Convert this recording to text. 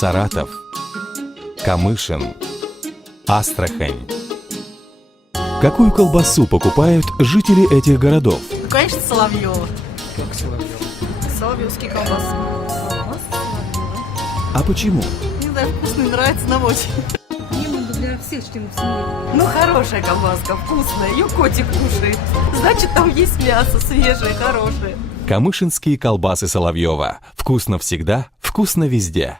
Саратов, Камышин, Астрахань. Какую колбасу покупают жители этих городов? Ну, конечно, Соловьева. Как Соловьев? Соловьевские колбасы. Колбасы Соловьева. А почему? Не знаю, вкусный, нравится на очень. Ему для всех членов семьи. Ну, хорошая колбаска, вкусная. Ее котик кушает. Значит, там есть мясо свежее, хорошее. Камышинские колбасы Соловьева. Вкусно всегда, вкусно везде.